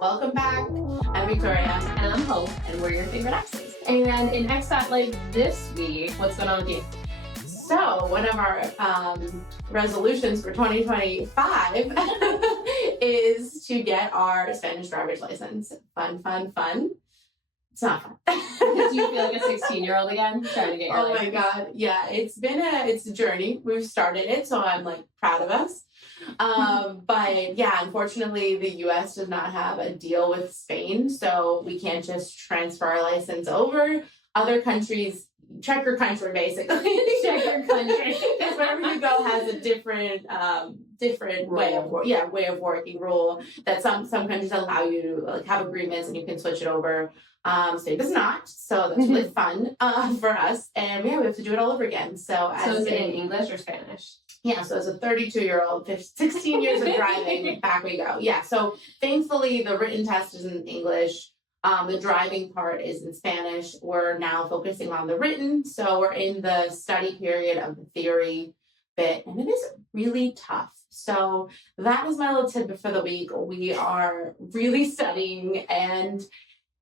Welcome back. I'm Victoria. And I'm Hope, and we're your favorite exes. And in Expat Life this week, what's going on with you? So, one of our resolutions for 2025 is to get our Spanish driver's license. Fun. It's not fun. Do you feel like a 16-year-old again, trying to get your license? My God. Yeah, it's a journey. We've started it, so I'm like proud of us. But yeah, unfortunately, the U.S. does not have a deal with Spain, so we can't just transfer our license over. Other countries, check your country, basically. Check your country. Because wherever you go has a different way of working rule that some countries allow you to like have agreements and you can switch it over. Spain does not, so that's really fun for us. And we have to do it all over again. So is it in English or Spanish? Yeah, so as a 32-year-old, 16 years of driving, back we go. Yeah, so thankfully the written test is in English. The driving part is in Spanish. We're now focusing on the written, so we're in the study period of the theory bit, and it is really tough. So that is my little tidbit for the week. We are really studying, and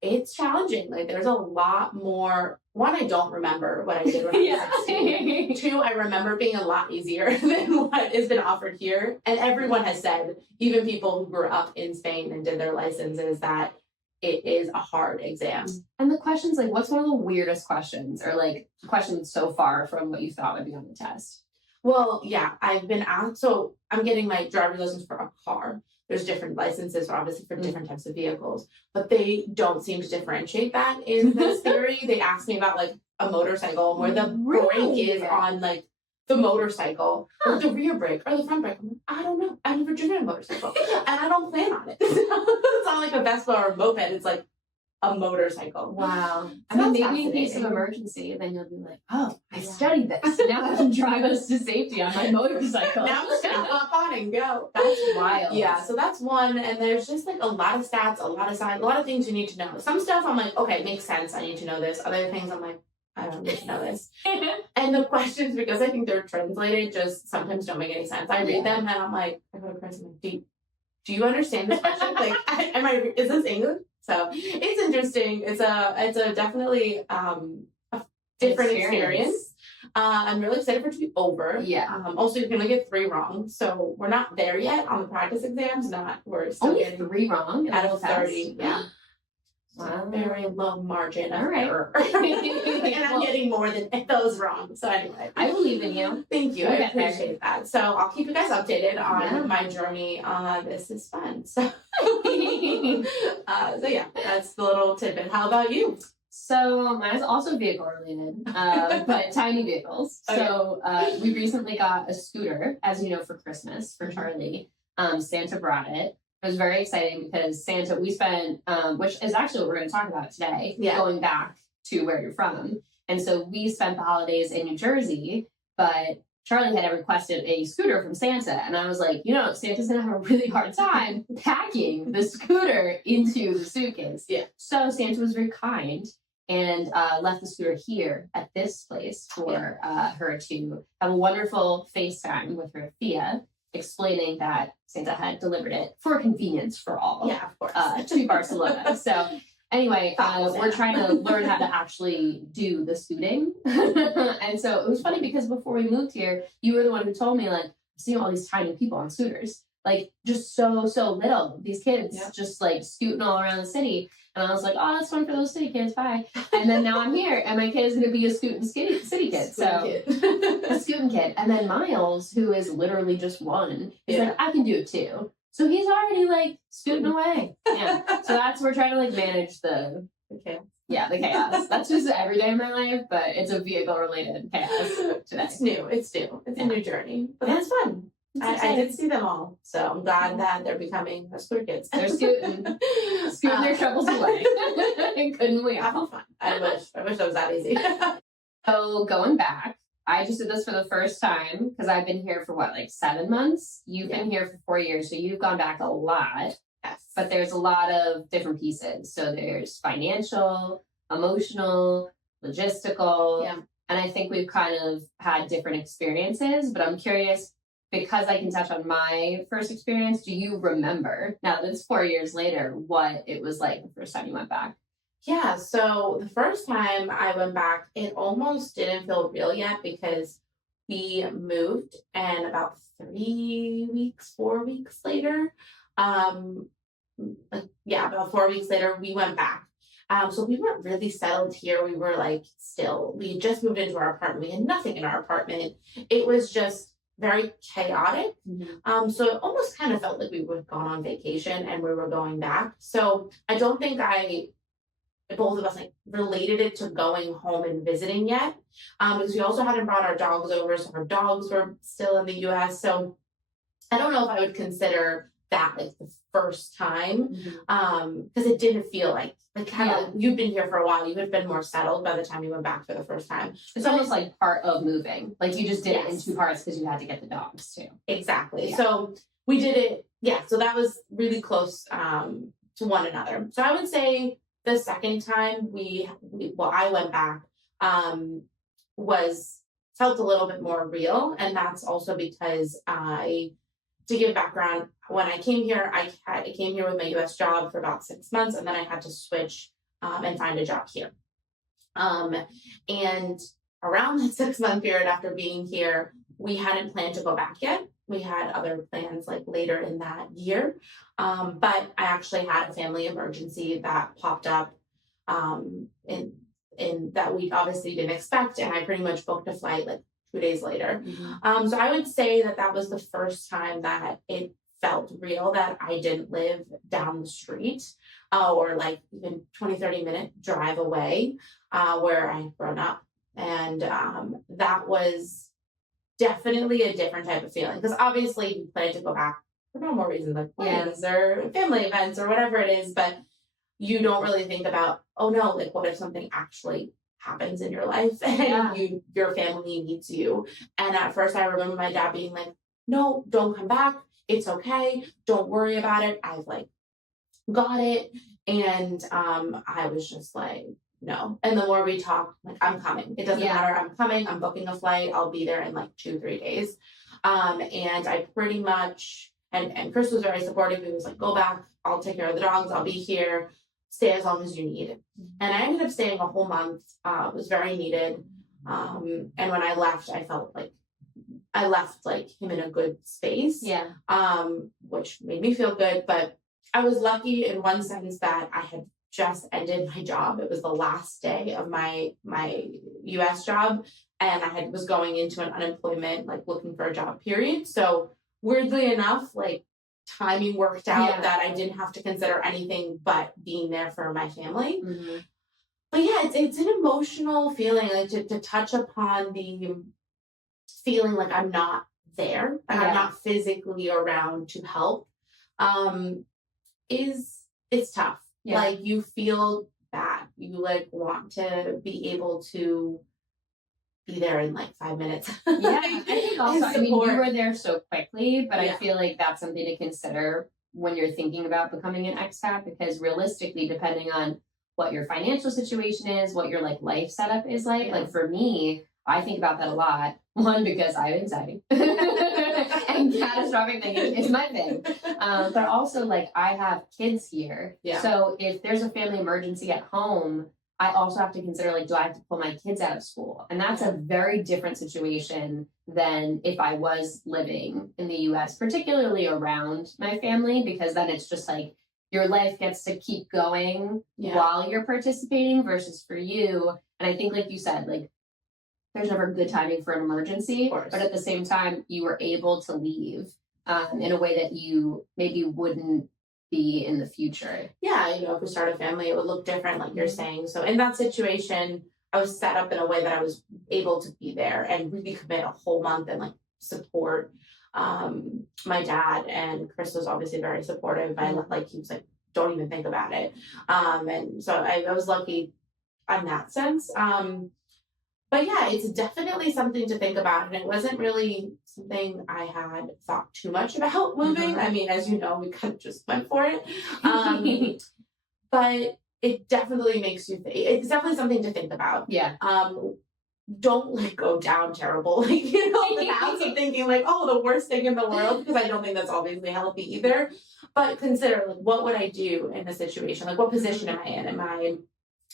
it's challenging. Like, there's a lot more. One, I don't remember what I did when I was 16. Two, I remember being a lot easier than what has been offered here. And everyone has said, even people who grew up in Spain and did their licenses, that it is a hard exam. And the questions, like, what's one of the weirdest questions, or like questions so far from what you thought would be on the test? Well, yeah, I've been asked. So I'm getting my driver's license for a car. There's different licenses, obviously, for different types of vehicles, but they don't seem to differentiate that in this theory. They asked me about like a motorcycle, where the brake is on like the motorcycle, or the rear brake or the front brake. I'm like, I don't know. I've never driven a motorcycle, and I don't plan on it. It's not like a Vespa or a moped. It's like a motorcycle. Wow. I mean, maybe in case of emergency, then you'll be like, oh, I studied this. Now I can drive us to safety on my motorcycle. Now I'm just going to hop on and go. That's wild. Yeah, so that's one. And there's just like a lot of stats, a lot of science, a lot of things you need to know. Some stuff I'm like, okay, it makes sense. I need to know this. Other things I'm like, I don't need to know this. And the questions, because I think they're translated, just sometimes don't make any sense. I read them and I'm like, I go to Chris, I'm like, do you understand this question? Like, is this English? So it's interesting. It's a definitely a different experience. I'm really excited for it to be over. Yeah. Also, you can only get 3 wrong, so we're not there yet on the practice exams. We're still only getting 3 wrong out of 30. Test. Yeah. Wow. Very low margin of right. error. And I'm getting more than those wrong. So anyway. I believe in you. Thank you. We'll I appreciate that. So I'll keep you guys updated on my journey. This is fun. So, so yeah, that's the little tidbit. How about you? So mine is also vehicle related, but tiny vehicles. Okay. So we recently got a scooter, as you know, for Christmas for Charlie. Santa brought it. It was very exciting because Santa, we spent, which is actually what we're going to talk about today, going back to where you're from. And so we spent the holidays in New Jersey, but Charlie had requested a scooter from Santa. And I was like, Santa's going to have a really hard time packing the scooter into the suitcase. Yeah. So Santa was very kind and left the scooter here at this place for her to have a wonderful FaceTime with her Thea, explaining that Santa had delivered it for convenience for all. Yeah, of course. To Barcelona. So anyway, we're trying to learn how to actually do the scooting. And so it was funny because before we moved here, you were the one who told me, like, I'm seeing all these tiny people on scooters, like just so little. These kids just like scooting all around the city. And I was like, oh, that's fun for those city kids. Bye. And then now I'm here, and my kid is going to be a scooting city kid. A scooting kid. And then Miles, who is literally just 1, is like, I can do it too. So he's already like scooting away. Yeah. So we're trying to like manage the chaos. Yeah, the chaos. That's just every day of my life, but it's a vehicle related chaos today. It's new. It's a new journey, but that's fun. I did see them all, so I'm glad that they're becoming scooter kids. They're scooting their troubles away. Couldn't we all? Fun. I wish that was that easy. So going back, I just did this for the first time because I've been here for 7 months? You've been here for 4 years, so you've gone back a lot. Yes. But there's a lot of different pieces. So there's financial, emotional, logistical. Yeah. And I think we've kind of had different experiences, but I'm curious, because I can touch on my first experience, do you remember, now that it's 4 years later, what it was like the first time you went back? Yeah, so the first time I went back, it almost didn't feel real yet because we moved and about 3 weeks, 4 weeks later, um, yeah, about 4 weeks later, we went back. So we weren't really settled here. We were like we had just moved into our apartment. We had nothing in our apartment. It was just very chaotic. So it almost kind of felt like we were gone on vacation and we were going back. So I don't think both of us like related it to going home and visiting yet. Because we also hadn't brought our dogs over, so our dogs were still in the US. So I don't know if I would consider that like the first time. Because it didn't feel like kind of you've been here for a while, you would have been more settled by the time you went back for the first time. It's almost like part of moving. Like you just did it in Yes. 2 parts because you had to get the dogs too. Exactly. Yeah. So we did it, so that was really close to one another. So I would say the second time I went back was felt a little bit more real, and that's also because to give background, when I came here, I came here with my US job for about 6 months, and then I had to switch and find a job here. And around the 6 month period after being here, we hadn't planned to go back yet. We had other plans like later in that year. But I actually had a family emergency that popped up in that we obviously didn't expect, and I pretty much booked a flight like 2 days later. So I would say that was the first time that it felt real, that I didn't live down the street or like even 20-30 minute drive away where I had grown up. And that was definitely a different type of feeling, because obviously you plan to go back for normal reasons like weddings or family events or whatever it is, but you don't really think about, oh no, like what if something actually happens in your life and your family needs you. And at first I remember my dad being like, no, don't come back, it's okay, don't worry about it, I've like got it. And I was just like, no. And the more we talked, like, I'm coming, it doesn't matter, I'm coming, I'm booking a flight, I'll be there in like 2-3 days. And I pretty much and Chris was very supportive. He was like, go back, I'll take care of the dogs, I'll be here, stay as long as you need. And I ended up staying a whole month. It was very needed. And when I left, I felt like I left like him in a good space. Which made me feel good. But I was lucky in one sense that I had just ended my job. It was the last day of my US job, and I was going into an unemployment, like looking for a job period. So weirdly enough, like timing worked out that I didn't have to consider anything but being there for my family. But yeah, it's an emotional feeling, like to touch upon the feeling like I'm not there and I'm not physically around to help. It's tough. Like you feel bad. You like want to be able to be there in like 5 minutes. I think also, I mean, you were there so quickly, but I feel like that's something to consider when you're thinking about becoming an expat, because realistically, depending on what your financial situation is, what your like life setup is like for me, I think about that a lot. One, because I have anxiety and catastrophic thinking is my thing. But also like I have kids here. So if there's a family emergency at home, I also have to consider, like, do I have to pull my kids out of school? And that's a very different situation than if I was living in the US, particularly around my family, because then it's just like your life gets to keep going while you're participating versus for you. And I think, like you said, like, there's never good timing for an emergency, but at the same time, you were able to leave in a way that you maybe wouldn't be in the future. If we start a family, it would look different, like you're saying. So in that situation, I was set up in a way that I was able to be there and really commit a whole month and like support my dad. And Chris was obviously very supportive. He was like, don't even think about it. And so I was lucky in that sense. But yeah, it's definitely something to think about. And it wasn't really something I had thought too much about moving. I mean, as you know, we kind of just went for it. But it definitely makes you it's definitely something to think about. don't like go down terrible, like, the paths of thinking like, oh, the worst thing in the world, because I don't think that's obviously healthy either. But consider, like, what would I do in a situation? Like, what position am I in? Am I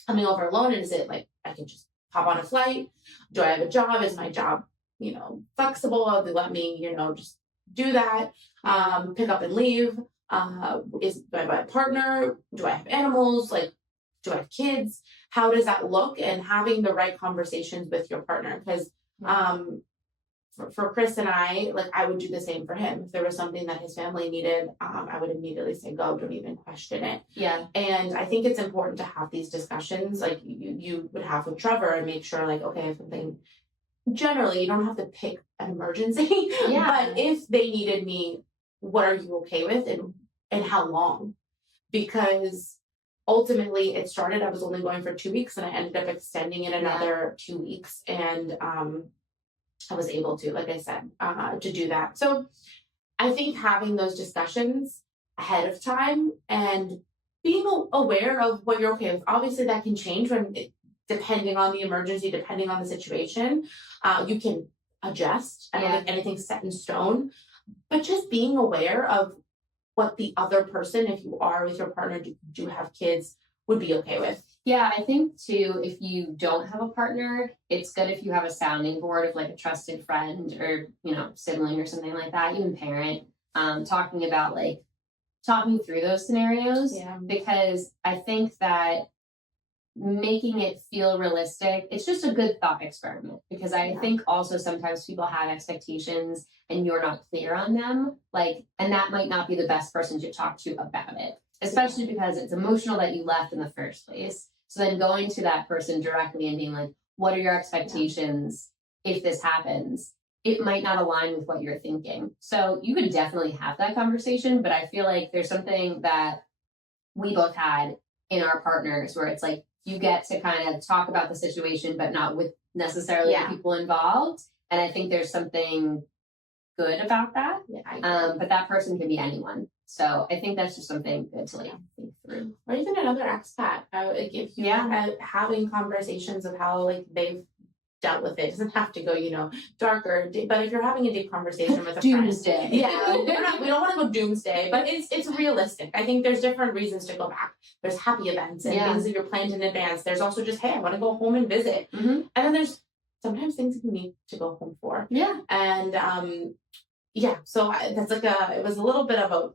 coming over alone? And is it like I can just hop on a flight? Do I have a job? Is my job, flexible? Do they let me, just do that? Pick up and leave? Do I have a partner? Do I have animals? Like, do I have kids? How does that look? And having the right conversations with your partner, because for Chris and I, like, I would do the same for him. If there was something that his family needed, I would immediately say, go, don't even question it. Yeah. And I think it's important to have these discussions like you would have with Trevor, and make sure, like, okay, if something, generally you don't have to pick an emergency, but if they needed me, what are you okay with, and how long? Because ultimately it started, I was only going for 2 weeks, and I ended up extending it another 2 weeks, and I was able to, like I said, to do that. So I think having those discussions ahead of time and being aware of what you're okay with. Obviously that can change depending on the emergency, depending on the situation. You can adjust. I don't think anything's set in stone, but just being aware of what the other person, if you are with your partner, do have kids, would be okay with. Yeah, I think too, if you don't have a partner, it's good if you have a sounding board of like a trusted friend or, sibling or something like that, even parent, talking through those scenarios. Yeah. Because I think that making it feel realistic, it's just a good thought experiment, because I think also sometimes people have expectations and you're not clear on them, and that might not be the best person to talk to about it, especially because it's emotional that you left in the first place. So then going to that person directly and being like, what are your expectations if this happens? It might not align with what you're thinking. So you could definitely have that conversation, but I feel like there's something that we both had in our partners where it's like, you get to kind of talk about the situation, but not with necessarily the people involved. And I think there's something good about that. But that person can be anyone. So I think that's just something good to think through. Or even another expat. If you having conversations of how they've dealt with it, doesn't have to go, darker. But if you're having a deep conversation with a doomsday. friend, we don't want to go doomsday, but it's realistic. I think there's different reasons to go back. There's happy events and things that you're planned in advance. There's also just, hey, I want to go home and visit. And then there's sometimes things you need to go home for. Yeah. And so that's it was a little bit of a,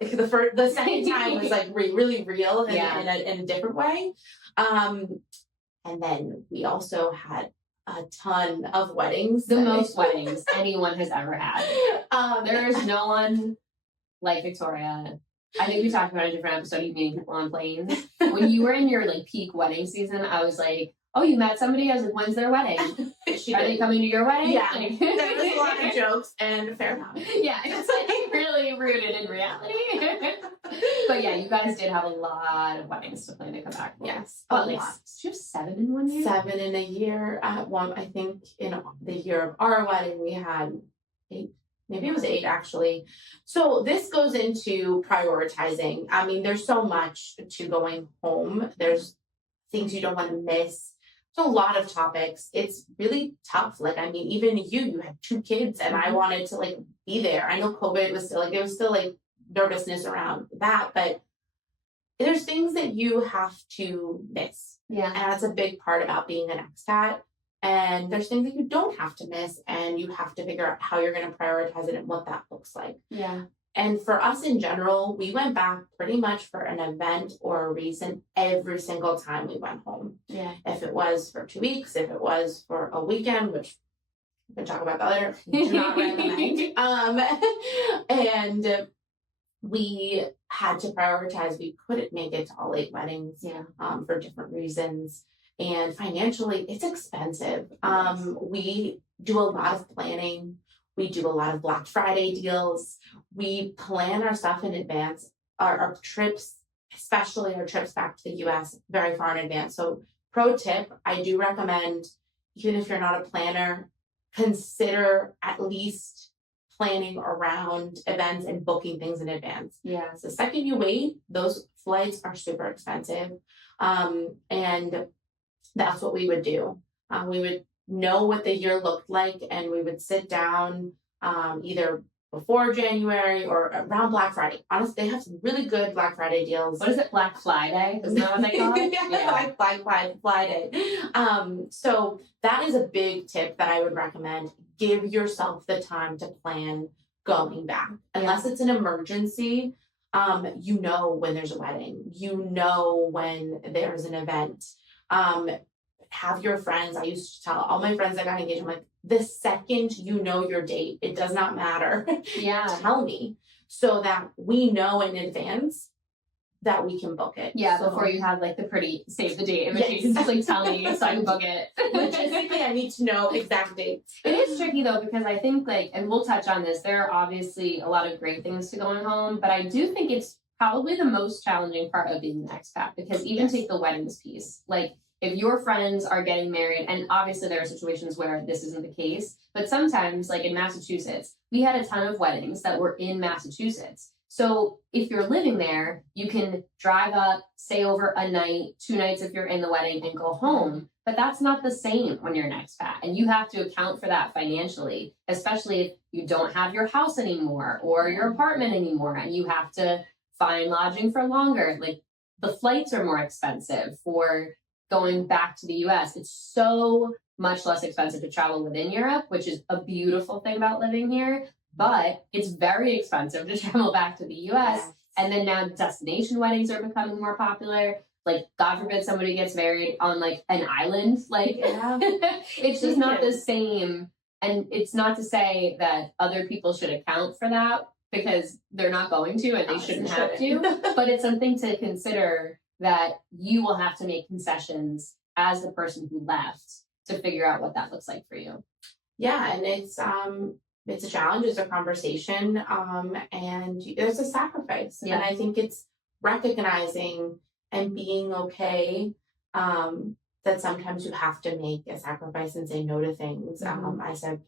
the second time was really real in a different way. And then we also had a ton of weddings. The most weddings anyone has ever had. There is no one like Victoria. I think we talked about a different episode, you meeting people on planes. When you were in your peak wedding season, I was like, oh, you met somebody? I was like, when's their wedding? Are they coming to your wedding? Yeah. There was a lot of jokes and a fair amount. Yeah, it's really rooted in reality. But yeah, you guys did have a lot of weddings to plan to come back for. Yes. But did you have 7 in 1 year? 7 in a year. One, I think in the year of our wedding, we had 8. Maybe it was 8 actually. So this goes into prioritizing. I mean, there's so much to going home. There's things you don't want to miss. There's a lot of topics. It's really tough. Even you had 2 kids, and I wanted to be there. I know COVID was still there was still nervousness around that, but there's things that you have to miss. Yeah. And that's a big part about being an expat. And there's things that you don't have to miss, and you have to figure out how you're going to prioritize it and what that looks like. Yeah. And for us in general, we went back pretty much for an event or a reason every single time we went home. Yeah. If it was for 2 weeks, if it was for a weekend, which we can talk about that later, do not recommend. And we had to prioritize. We couldn't make it to all 8 weddings for different reasons. And financially, it's expensive. We do a lot of planning. We do a lot of Black Friday deals. We plan our stuff in advance. Our trips, especially our trips back to the US, very far in advance. So pro tip, I do recommend, even if you're not a planner, consider at least planning around events and booking things in advance. Yeah. So the second you wait, those flights are super expensive. And that's what we would do. We would know what the year looked like, and we would sit down either before January or around Black Friday. Honestly, they have some really good Black Friday deals. What is it, Black Friday? Isn't that what they call it? Like Black Friday. So that is a big tip that I would recommend. Give yourself the time to plan going back. Unless it's an emergency, you know when there's a wedding. You know when there's an event. Have your friends. I used to tell all my friends that got engaged, I'm like, the second you know your date, it does not matter. Yeah. Tell me so that we know in advance that we can book it. Yeah, so, before you have like the pretty save the date invitation, just like tell me so I can book it. Logistically, I need to know exact dates. It is tricky though, because I think like, and we'll touch on this, there are obviously a lot of great things to going home, but I do think it's probably the most challenging part of being an expat, because even take the weddings piece, like if your friends are getting married, and obviously there are situations where this isn't the case, but sometimes like in Massachusetts, we had a ton of weddings that were in Massachusetts. So if you're living there, you can drive up, stay over a night, 2 nights if you're in the wedding, and go home. But that's not the same when you're an expat. And you have to account for that financially, especially if you don't have your house anymore or your apartment anymore, and you have to find lodging for longer. Like the flights are more expensive for going back to the US. It's so much less expensive to travel within Europe, which is a beautiful thing about living here. But it's very expensive to travel back to the US. Yes. And then now destination weddings are becoming more popular. Like, God forbid somebody gets married on like an island. Like, it's just not the same. And it's not to say that other people should account for that, because they're not going to, and they shouldn't have to. But it's something to consider, that you will have to make concessions as the person who left to figure out what that looks like for you. Yeah, and it's a challenge, it's a conversation, and there's a sacrifice. Yeah. And I think it's recognizing and being okay that sometimes you have to make a sacrifice and say no to things. Mm-hmm.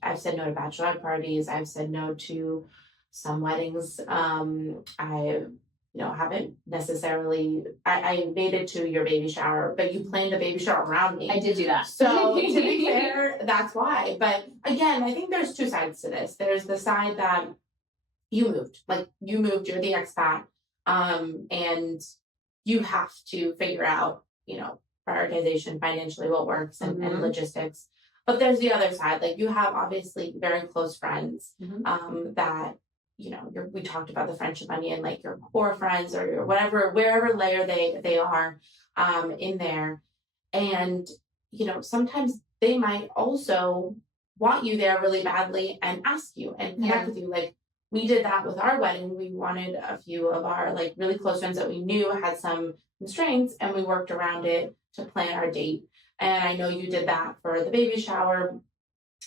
I've said no to bachelorette parties. I've said no to some weddings. I haven't necessarily, I made it to your baby shower, but you planned a baby shower around me. I did do that. So to be fair, that's why. But again, I think there's 2 sides to this. There's the side that you moved, you're the expat, and you have to figure out, prioritization financially, what works, and logistics. But there's the other side, like you have obviously very close friends, that, we talked about the friendship onion, like your core friends or your wherever layer they are in there. And, sometimes they might also want you there really badly and ask you and connect with you. Like we did that with our wedding. We wanted a few of our like really close friends that we knew had some constraints, and we worked around it to plan our date. And I know you did that for the baby shower.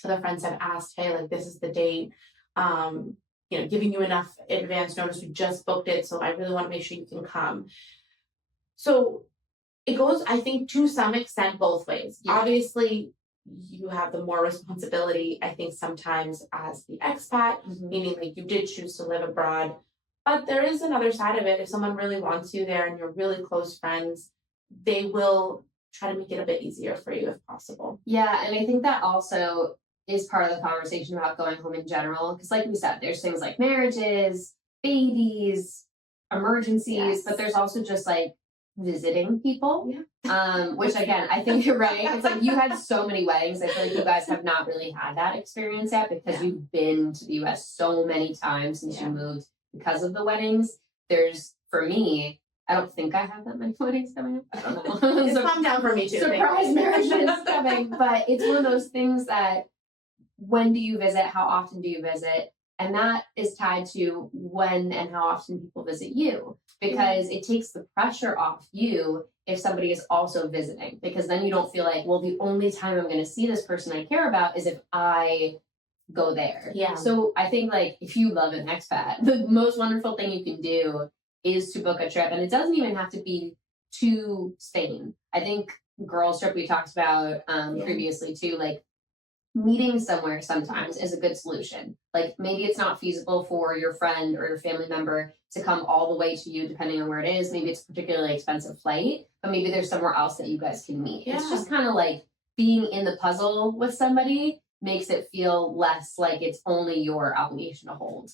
The friends have asked, hey, like this is the date. Giving you enough advance notice. We just booked it, so I really want to make sure you can come. So it goes, I think, to some extent both ways. Yeah. Obviously, you have the more responsibility, I think, sometimes as the expat, meaning like you did choose to live abroad. But there is another side of it. If someone really wants you there and you're really close friends, they will try to make it a bit easier for you if possible. Yeah, and I think that also is part of the conversation about going home in general. Because like we said, there's things like marriages, babies, emergencies, but there's also just like visiting people. Yeah. Which again, I think you're right. It's like you had so many weddings. I feel like you guys have not really had that experience yet, because you've been to the US so many times since you moved because of the weddings. For me, I don't think I have that many weddings coming up. I don't know. It's calmed down for me too. Surprise marriages coming. But it's one of those things that, when do you visit? How often do you visit? And that is tied to when and how often people visit you, because it takes the pressure off you if somebody is also visiting, because then you don't feel like, well, the only time I'm going to see this person I care about is if I go there. Yeah. So I think like if you love an expat, the most wonderful thing you can do is to book a trip. And it doesn't even have to be to Spain. I think girls trip we talked about previously too, like meeting somewhere sometimes is a good solution. Like maybe it's not feasible for your friend or your family member to come all the way to you, depending on where it is. Maybe it's a particularly expensive flight, but maybe there's somewhere else that you guys can meet. It's just kind of like being in the puzzle with somebody makes it feel less like it's only your obligation to hold.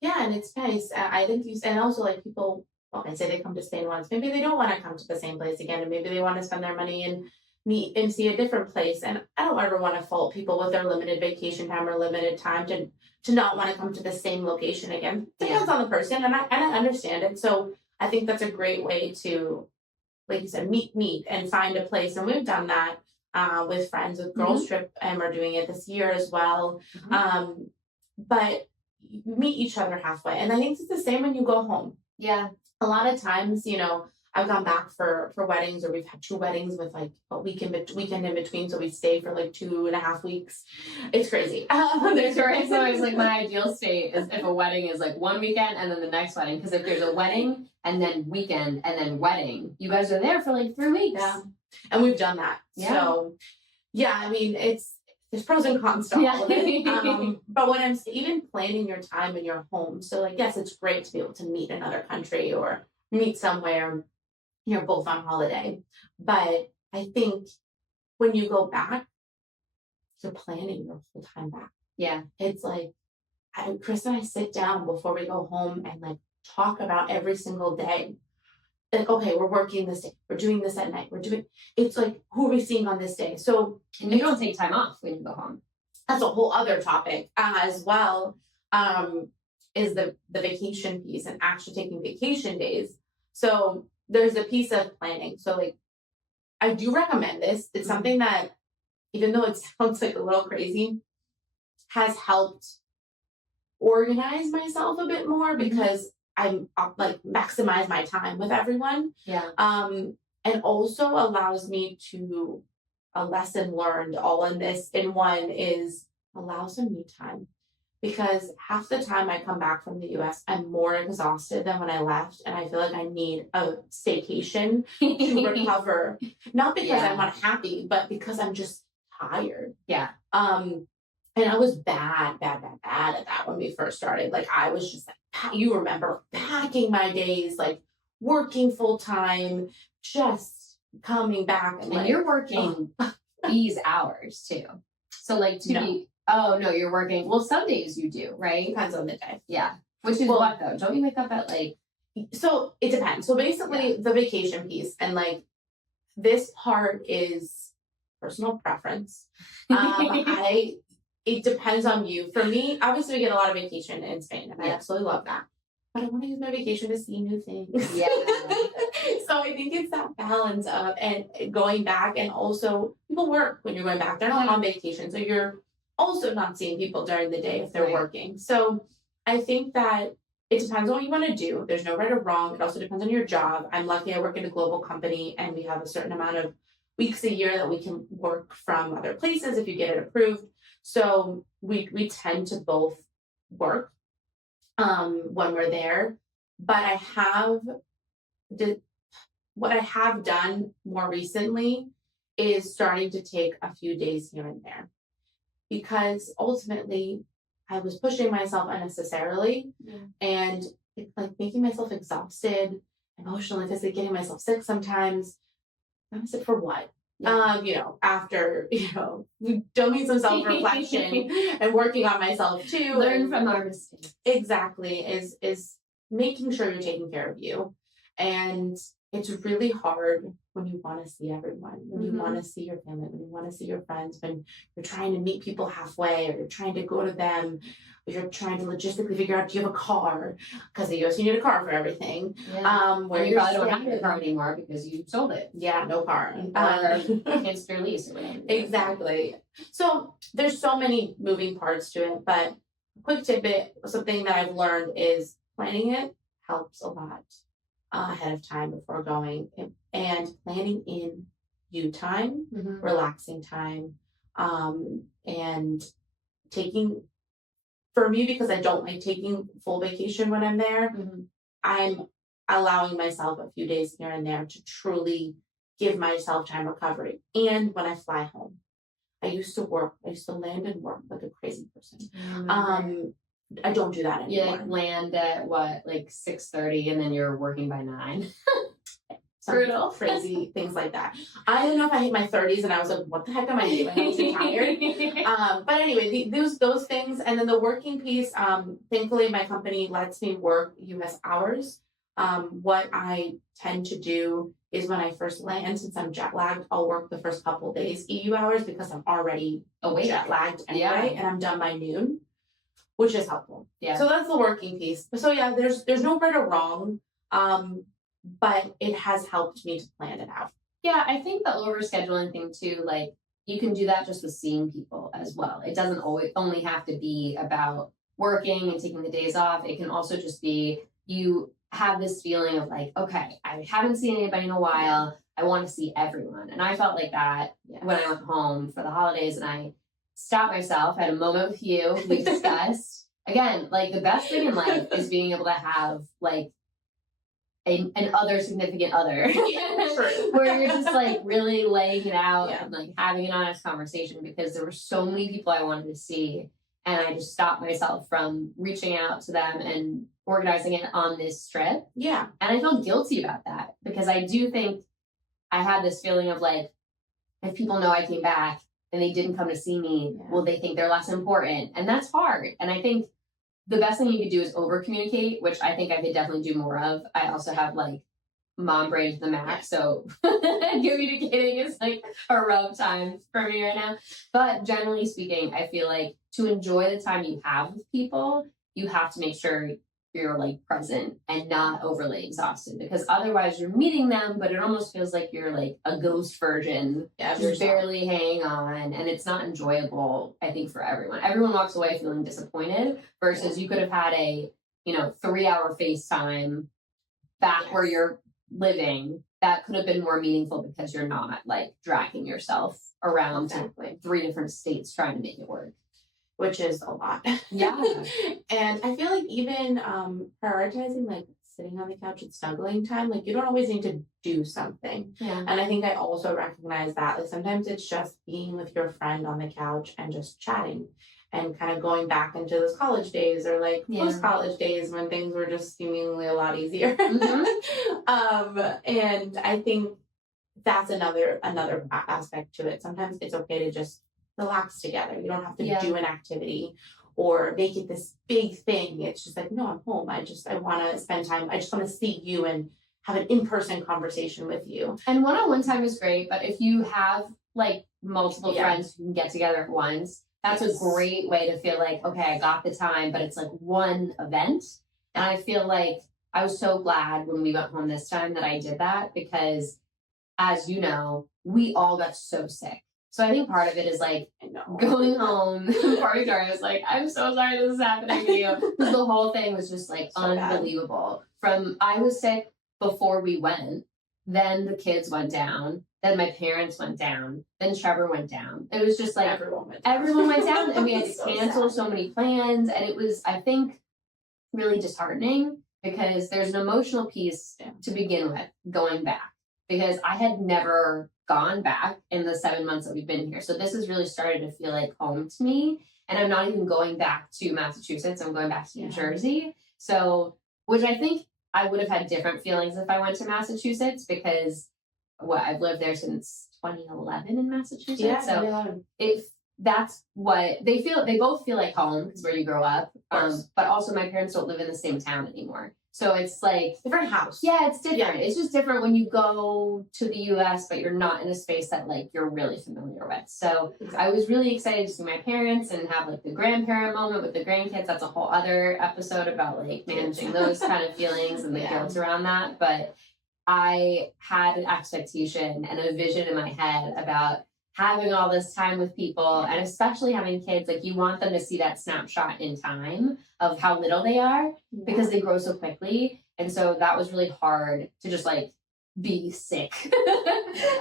Yeah, and it's nice. I think and also like people, okay, say they come to Spain once, maybe they don't want to come to the same place again, and maybe they want to spend their money and meet and see a different place. And I don't ever want to fault people with their limited vacation time or limited time to not want to come to the same location again. Depends on the person, and I understand it. So I think that's a great way to, like you said, meet and find a place. And we've done that with friends with Girls Trip, and we're doing it this year as well. But you meet each other halfway, and I think it's the same when you go home. Yeah, a lot of times, I've gone back for weddings, or we've had 2 weddings with like a weekend in between, so we stay for like 2.5 weeks. It's crazy. It's always like my ideal state is if a wedding is like one weekend and then the next wedding, because if there's a wedding and then weekend and then wedding, you guys are there for like 3 weeks. Yeah, and we've done that. Yeah. So yeah, I mean, there's pros and cons to all of it. But when I'm even planning your time in your home, so like, yes, it's great to be able to meet another country or meet somewhere you're both on holiday. But I think when you go back, you're planning your whole time back. Yeah. It's like, Chris and I sit down before we go home and like talk about every single day. Like, okay, we're working this day, we're doing this at night, it's like, who are we seeing on this day? So, and you don't take time off when you go home. That's a whole other topic as well, is the vacation piece and actually taking vacation days. So there's a piece of planning. So like, I do recommend this. It's something that, even though it sounds like a little crazy, has helped organize myself a bit more, because I'm like maximize my time with everyone. Yeah. And also allows me to, a lesson learned all in this in one is allow some me time. Because half the time I come back from the US, I'm more exhausted than when I left. And I feel like I need a staycation to recover. Not because I'm unhappy, but because I'm just tired. Yeah. And I was bad at that when we first started. Like, I was just like, you remember, packing my days, like working full time, just coming back. And like, you're working these hours too. So like oh no, you're working. Well, some days you do, right? Depends on the day. Yeah. Which is what though? Don't you wake up at like? So it depends. So basically the vacation piece, and like this part is personal preference. It depends on you. For me, obviously we get a lot of vacation in Spain, and I absolutely love that. But I want to use my vacation to see new things. Yeah. So I think it's that balance of and going back, and also people work when you're going back. They're not on vacation, so you're also not seeing people during the day if they're working. So I think that it depends on what you want to do. There's no right or wrong. It also depends on your job. I'm lucky I work in a global company, and we have a certain amount of weeks a year that we can work from other places if you get it approved. So we tend to both work when we're there. But what I have done more recently is starting to take a few days here and there, because ultimately I was pushing myself unnecessarily and like making myself exhausted, emotionally, physically, getting myself sick sometimes. I was like, for what? After, doing some self-reflection and working on myself too. Learn from our mistakes. Exactly, is making sure you're taking care of you. And it's really hard when you want to see everyone, when you want to see your family, when you want to see your friends, when you're trying to meet people halfway, or you're trying to go to them, or you're trying to logistically figure out, do you have a car? Because in the US you need a car for everything. Where you probably don't have a car anymore because you sold it. Yeah, no car. Or against your lease or whatever. Exactly. So there's so many moving parts to it, but quick tidbit, something that I've learned is planning it helps a lot ahead of time before going, and planning in you time, relaxing time, and taking, for me, because I don't like taking full vacation when I'm there, I'm allowing myself a few days here and there to truly give myself time recovery. And when I fly home, I used to land and work like a crazy person. I don't do that anymore. You land at what, like 6:30, and then you're working by 9. some Brutal. crazy things like that. I don't know if I hit my 30s and I was like, what the heck am I doing? I'm too tired. But anyway, those things, and then the working piece. Thankfully, my company lets me work U.S. hours. What I tend to do is when I first land, since I'm jet lagged, I'll work the first couple days EU hours because I'm already Awake. jet lagged anyway, Yeah. and I'm done by noon, which is helpful. Yeah. So that's the working piece. So yeah, there's no right or wrong, but it has helped me to plan it out. Yeah, I think the overscheduling thing too, like you can do that just with seeing people as well. It doesn't always only have to be about working and taking the days off. It can also just be you have this feeling of like, okay, I haven't seen anybody in a while. I want to see everyone. And I felt like that when I went home for the holidays, and I stopped myself, had a moment with you, we discussed. Again, like the best thing in life is being able to have like an other significant other where you're just like really laying it out and like having an honest conversation, because there were so many people I wanted to see, and I just stopped myself from reaching out to them and organizing it on this trip. Yeah. And I felt guilty about that, because I do think I had this feeling of like, if people know I came back and they didn't come to see me, will they think they're less important? And that's hard. And I think the best thing you could do is over communicate, which I think I could definitely do more of. I also have like mom brain to the max, so communicating is like a rough time for me right now. But generally speaking, I feel like to enjoy the time you have with people, you have to make sure you're like present and not overly exhausted, because otherwise you're meeting them, but it almost feels like you're like a ghost virgin, just barely hanging on, and it's not enjoyable, I think, for everyone. Everyone walks away feeling disappointed, versus you could have had a 3-hour FaceTime back where you're living that could have been more meaningful, because you're not like dragging yourself around to 3 different states trying to make it work. Which is a lot. Yeah. And I feel like even prioritizing like sitting on the couch and snuggling time, like you don't always need to do something. Yeah. And I think I also recognize that like sometimes it's just being with your friend on the couch and just chatting and kind of going back into those college days or like post-college days when things were just seemingly a lot easier. And I think that's another aspect to it. Sometimes it's okay to just relax together. You don't have to do an activity or make it this big thing. It's just like, no, I'm home. I want to spend time. I just want to see you and have an in-person conversation with you. And one-on-one time is great, but if you have like multiple friends who can get together at once, that's a great way to feel like, okay, I got the time, but it's like one event. And I feel like I was so glad when we went home this time that I did that, because as you know, we all got so sick. So I think part of it is like going home. Poor Victoria was like, I'm so sorry this is happening to you. Because the whole thing was just like so unbelievable. I was sick before we went. Then the kids went down. Then my parents went down. Then Trevor went down. It was just like everyone went down. And we had to cancel so many plans. And it was, I think, really disheartening, because there's an emotional piece to begin with going back. Because I had never gone back in the 7 months that we've been here. So this has really started to feel like home to me. And I'm not even going back to Massachusetts. I'm going back to New Jersey. So, which I think I would have had different feelings if I went to Massachusetts, because I've lived there since 2011 in Massachusetts. Yeah, so if that's what they both feel like home, because where you grow up. But also my parents don't live in the same town anymore. So it's like different house. Yeah, it's different. Yeah. It's just different when you go to the US, but you're not in a space that like you're really familiar with. So I was really excited to see my parents and have like the grandparent moment with the grandkids. That's a whole other episode about like managing those kind of feelings and the guilt around that. But I had an expectation and a vision in my head about having all this time with people, and especially having kids. Like you want them to see that snapshot in time of how little they are, because they grow so quickly. And so that was really hard to just like be sick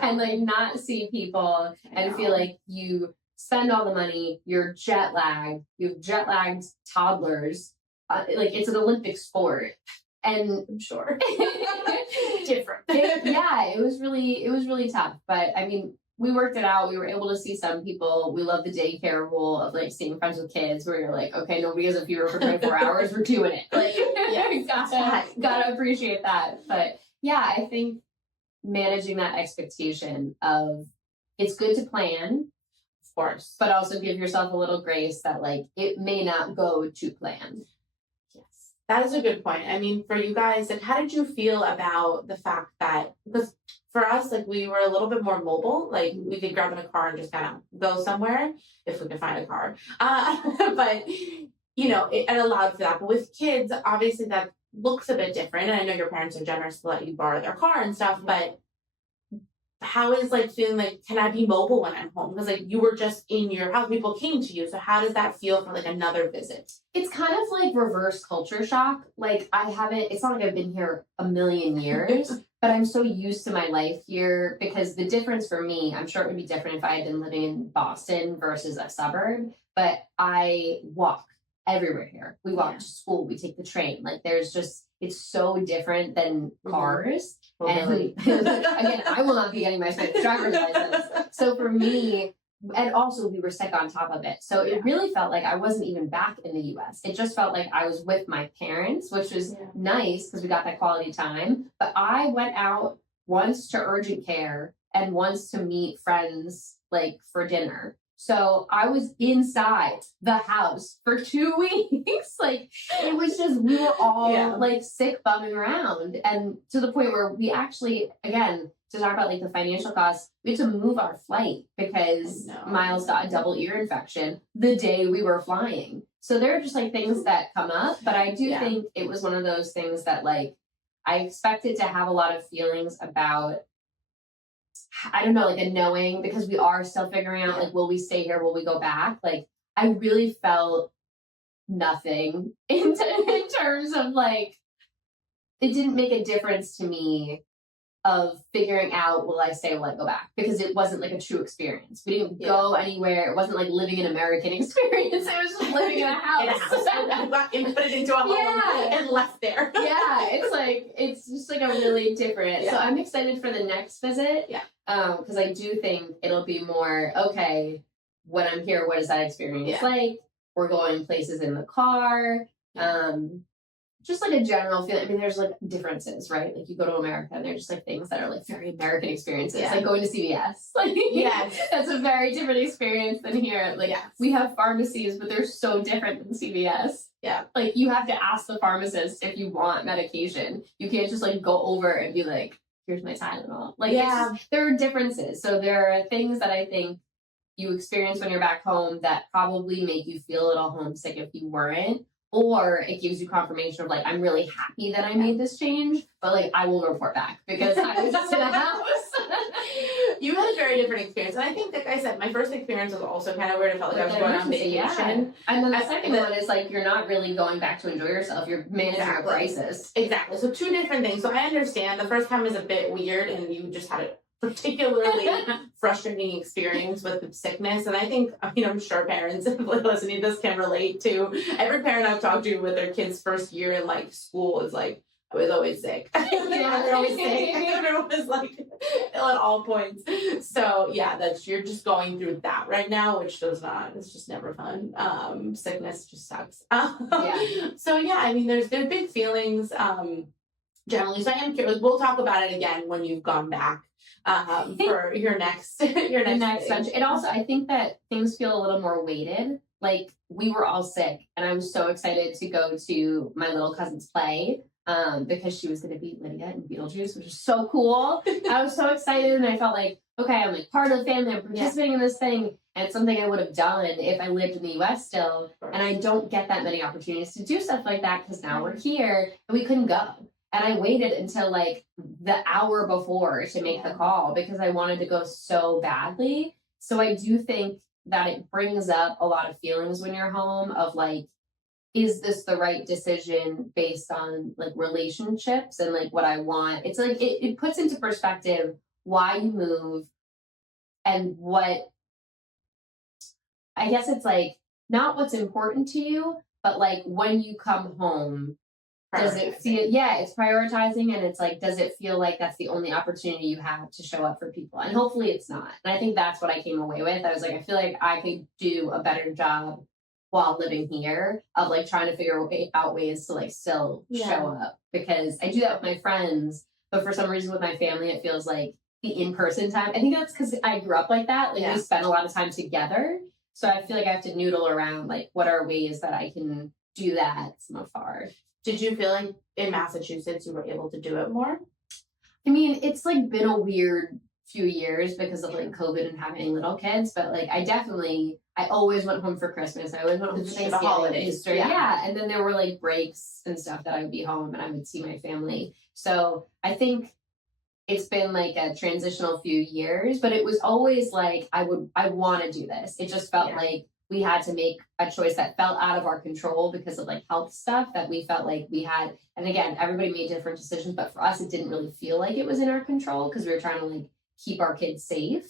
and like not see people and feel like you spend all the money, you're jet lagged, you have jet lagged toddlers. Like it's an Olympic sport. And I'm sure different. It was really tough. But I mean, we worked it out. We were able to see some people. We love the daycare rule of like seeing friends with kids, where you're like, okay, nobody has a fever for 24 hours. We're doing it. Like, gotta appreciate that. But yeah, I think managing that expectation of it's good to plan, Of course. but also give yourself a little grace that like it may not go to plan. Yes. That is a good point. I mean, for you guys, like, how did you feel about the fact that, because for us, like, we were a little bit more mobile, like, we could grab in a car and just kind of go somewhere if we could find a car. But, it allowed for that. But with kids, obviously, that looks a bit different. And I know your parents are generous to let you borrow their car and stuff, but how is like feeling like, can I be mobile when I'm home? Because like you were just in your house, people came to you. So how does that feel for like another visit? It's kind of like reverse culture shock. Like it's not like I've been here a million years, but I'm so used to my life here because the difference for me, I'm sure it would be different if I had been living in Boston versus a suburb, but I walk everywhere here. We walk to school, we take the train. Like it's so different than cars. And again, I will not be getting my Spanish driver's license. So for me, and also we were sick on top of it. So it really felt like I wasn't even back in the US. It just felt like I was with my parents, which was nice because we got that quality time. But I went out once to urgent care and once to meet friends like for dinner. So I was inside the house for 2 weeks. Like it was just, we were all like sick bumming around. And to the point where we actually, again, to talk about like the financial costs, we had to move our flight because Miles got a double ear infection the day we were flying. So there are just like things that come up, but I do think it was one of those things that like, I expected to have a lot of feelings about, I don't know, like a knowing, because we are still figuring out, like, will we stay here? Will we go back? Like, I really felt nothing in terms of like, it didn't make a difference to me of figuring out, will I stay, will I go back? Because it wasn't like a true experience. We didn't go anywhere. It wasn't like living an American experience. It was just living in a house. And put it into a home and left there. It's just like a really different. So I'm excited for the next visit. Because I do think it'll be more, okay, when I'm here, what is that experience like? We're going places in the car. Just like a general feeling. I mean, there's like differences, right? Like you go to America and there's just like things that are like very American experiences, like going to CVS. Like, that's a very different experience than here. Like we have pharmacies, but they're so different than CVS. Like you have to ask the pharmacist if you want medication. You can't just like go over and be like, here's my Tylenol. Like there are differences. So there are things that I think you experience when you're back home that probably make you feel a little homesick if you weren't. Or it gives you confirmation of like, I'm really happy that I made this change, but like I will report back because I was just in a house. You had a very different experience. And I think, like I said, my first experience was also kind of weird. It felt like I was going on vacation. And then the second one is like, you're not really going back to enjoy yourself. You're managing a crisis. Exactly. So two different things. So I understand the first time is a bit weird and you just had a particularly frustrating experience with the sickness. And I think, I'm sure parents listening to this can relate to. Every parent I've talked to with their kids' first year in like school is like, I was always sick. They're always sick. Everyone was like ill at all points. So you're just going through that right now, which it's just never fun. Sickness just sucks. So I mean, there's big feelings, generally. So I am curious. We'll talk about it again when you've gone back. For your next venture. And also, I think that things feel a little more weighted. Like we were all sick, and I was so excited to go to my little cousin's play because she was going to be Lydia in Beetlejuice, which is so cool. I was so excited, and I felt like, okay, I'm like part of the family. I'm participating in this thing, and it's something I would have done if I lived in the U.S. still. And I don't get that many opportunities to do stuff like that because now we're here and we couldn't go. And I waited until like the hour before to make the call because I wanted to go so badly. So I do think that it brings up a lot of feelings when you're home of like, is this the right decision based on like relationships and like what I want? It's like, it puts into perspective why you move and what, I guess it's like not what's important to you, but like when you come home, does it feel, it's prioritizing and it's like, does it feel like that's the only opportunity you have to show up for people? And hopefully it's not. And I think that's what I came away with. I was like, I feel like I could do a better job while living here of like trying to figure out ways to like still show up because I do that with my friends. But for some reason with my family, it feels like the in-person time. I think that's because I grew up like that. Like we spent a lot of time together. So I feel like I have to noodle around like what are ways that I can do that from afar. Did you feel like in Massachusetts you were able to do it more? I mean, it's like been a weird few years because of like COVID and having little kids, but like I always went home for Christmas. I always went home for Thanksgiving, holidays. Easter. Yeah. And then there were like breaks and stuff that I would be home and I would see my family. So I think it's been like a transitional few years, but it was always like I want to do this. It just felt like we had to make a choice that felt out of our control because of like health stuff that we felt like we had. And again, everybody made different decisions, but for us, it didn't really feel like it was in our control because we were trying to like keep our kids safe.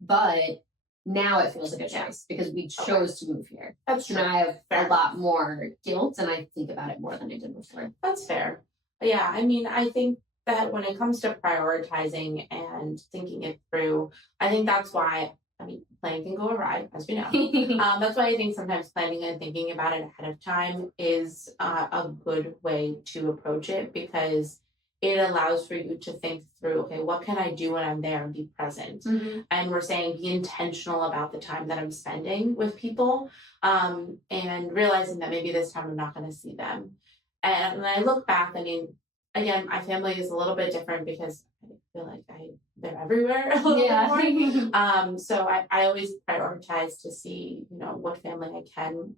But now it feels like a choice because we chose to move here. That's true. And I have a lot more guilt and I think about it more than I did before. That's fair. Yeah, I mean, I think that when it comes to prioritizing and thinking it through, I think that's why, I mean, planning can go awry, as we know. That's why I think sometimes planning and thinking about it ahead of time is a good way to approach it because it allows for you to think through, okay, what can I do when I'm there and be present? Mm-hmm. And we're saying be intentional about the time that I'm spending with people and realizing that maybe this time I'm not going to see them. And when I look back, I mean, again, my family is a little bit different because I feel like they're everywhere a little bit more. So I always prioritize to see, you know, what family I can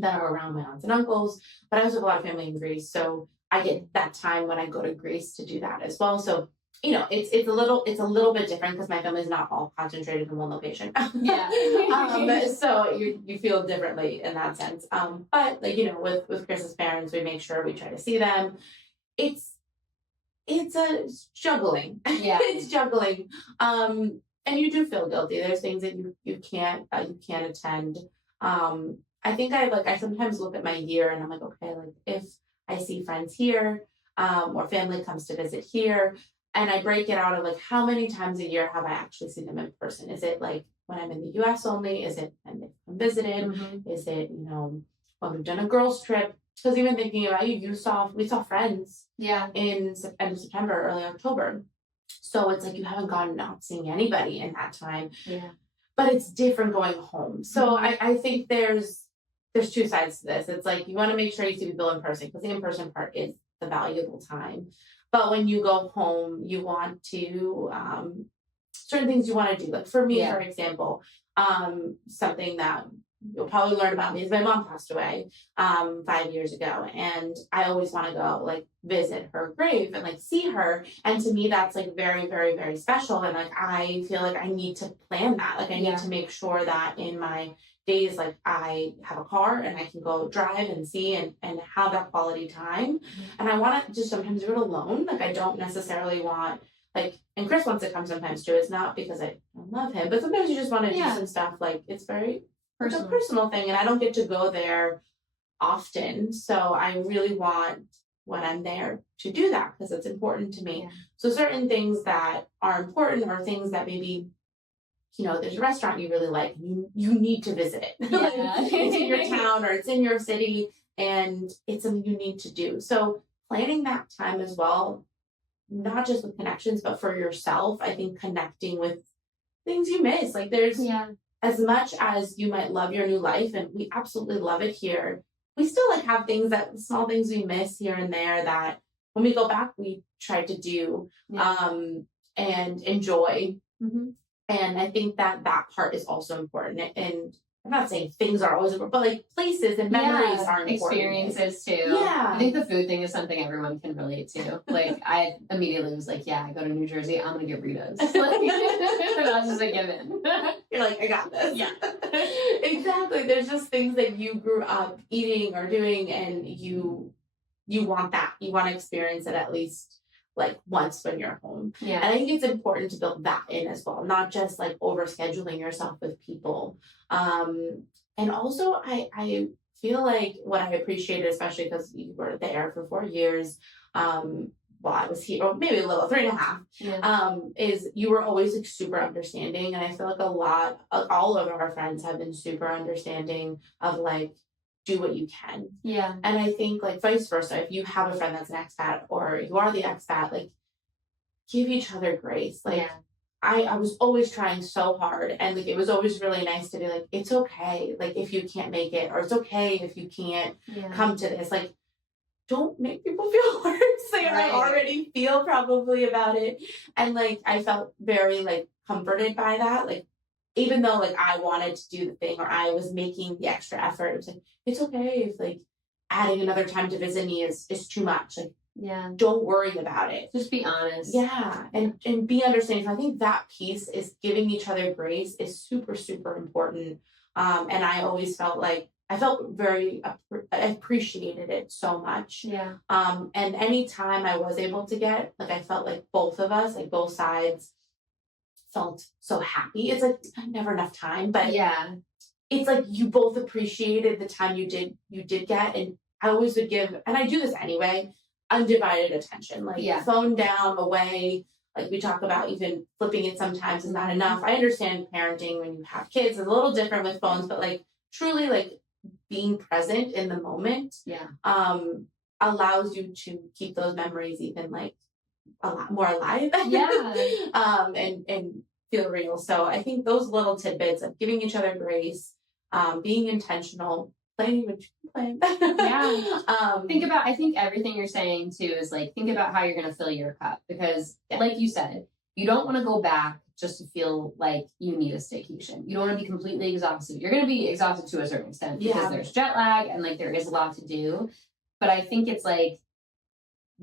that are around my aunts and uncles. But I also have a lot of family in Greece, so I get that time when I go to Greece to do that as well. So you know, it's a little bit different because my family is not all concentrated in one location. So you feel differently in that sense. But like, you know, with Chris's parents, we make sure we try to see them. It's a juggling. Yeah. It's juggling. And you do feel guilty. There's things that you can't attend. I think I sometimes look at my year and I'm like, okay, like if I see friends here, or family comes to visit here, and I break it out of like how many times a year have I actually seen them in person? Is it like when I'm in the US only? Is it when they've come visited? Mm-hmm. Is it, you know, when we've done a girls trip? Because even thinking about we saw friends in end of September, early October. So it's like you haven't gone not seeing anybody in that time. Yeah. But it's different going home. So I think there's two sides to this. It's like you want to make sure you see people in person because the in-person part is the valuable time. But when you go home, you want to certain things you want to do. Like for me, for example, something that you'll probably learn about me is my mom passed away 5 years ago, and I always want to go like visit her grave and like see her. And to me, that's like very, very, very special. And like I feel like I need to plan that. Like I need to make sure that in my days, like I have a car and I can go drive and see and have that quality time. And I want to just sometimes do it alone. Like I don't necessarily want like, and Chris wants to come sometimes too. It's not because I love him, but sometimes you just want to do some stuff. Like it's very it's a personal thing, and I don't get to go there often. So I really want when I'm there to do that because it's important to me. So certain things that are important are things that maybe, you know, there's a restaurant you really like, you need to visit it. Like, it's in your town or it's in your city and it's something you need to do. So planning that time as well, not just with connections, but for yourself, I think connecting with things you miss. Like there's as much as you might love your new life, and we absolutely love it here, we still like have small things we miss here and there that when we go back, we try to do and enjoy. And I think that part is also important. And I'm not saying things are always important, but like places and memories are important. Experiences too. Yeah. I think the food thing is something everyone can relate to. Like I immediately was like, I go to New Jersey, I'm gonna get burritos. Like, that's just a given. You're like, I got this. Yeah. Exactly. There's just things that you grew up eating or doing and you want that. You want to experience it at least like once when you're home. Yeah. And I think it's important to build that in as well, not just like over scheduling yourself with people. And also I feel like what I appreciated, especially because you were there for 4 years, while I was here, or maybe a little 3.5, is you were always like super understanding. And I feel like all of our friends have been super understanding of like, do what you can. Yeah. And I think like vice versa, if you have a friend that's an expat or you are the expat, like give each other grace. Like, Yeah. I was always trying so hard, and like it was always really nice to be like, it's okay, like if you can't make it, or it's okay if you can't come to this. Like, don't make people feel worse. Like, I Right. already feel probably about it. And like I felt very like comforted by that. Like, even though like I wanted to do the thing, or I was making the extra effort, it was like, it's okay if like adding another time to visit me is too much. Like, Yeah. don't worry about it. Just be honest. Yeah, and be understanding. So I think that piece is giving each other grace is super, super important. And I always felt like I felt very I appreciated it so much. Yeah. And anytime I was able to get, like, I felt like both of us, like both sides, felt so happy. It's like never enough time, but Yeah. it's like you both appreciated the time you did get. And I always would give, and I do this anyway, undivided attention, like Yeah. phone down, away. Like we talk about, even flipping it sometimes is not enough. I understand parenting when you have kids is a little different with phones, but like truly like being present in the moment Yeah. allows you to keep those memories even like a lot more alive. Yeah. And feel real. So I think those little tidbits of giving each other grace, being intentional, playing when you can play. Yeah. Um, I think everything you're saying too is like, think about how you're going to fill your cup, because like you said, you don't want to go back just to feel like you need a staycation. You don't want to be completely exhausted. You're going to be exhausted to a certain extent because there's jet lag and like there is a lot to do. But I think it's like,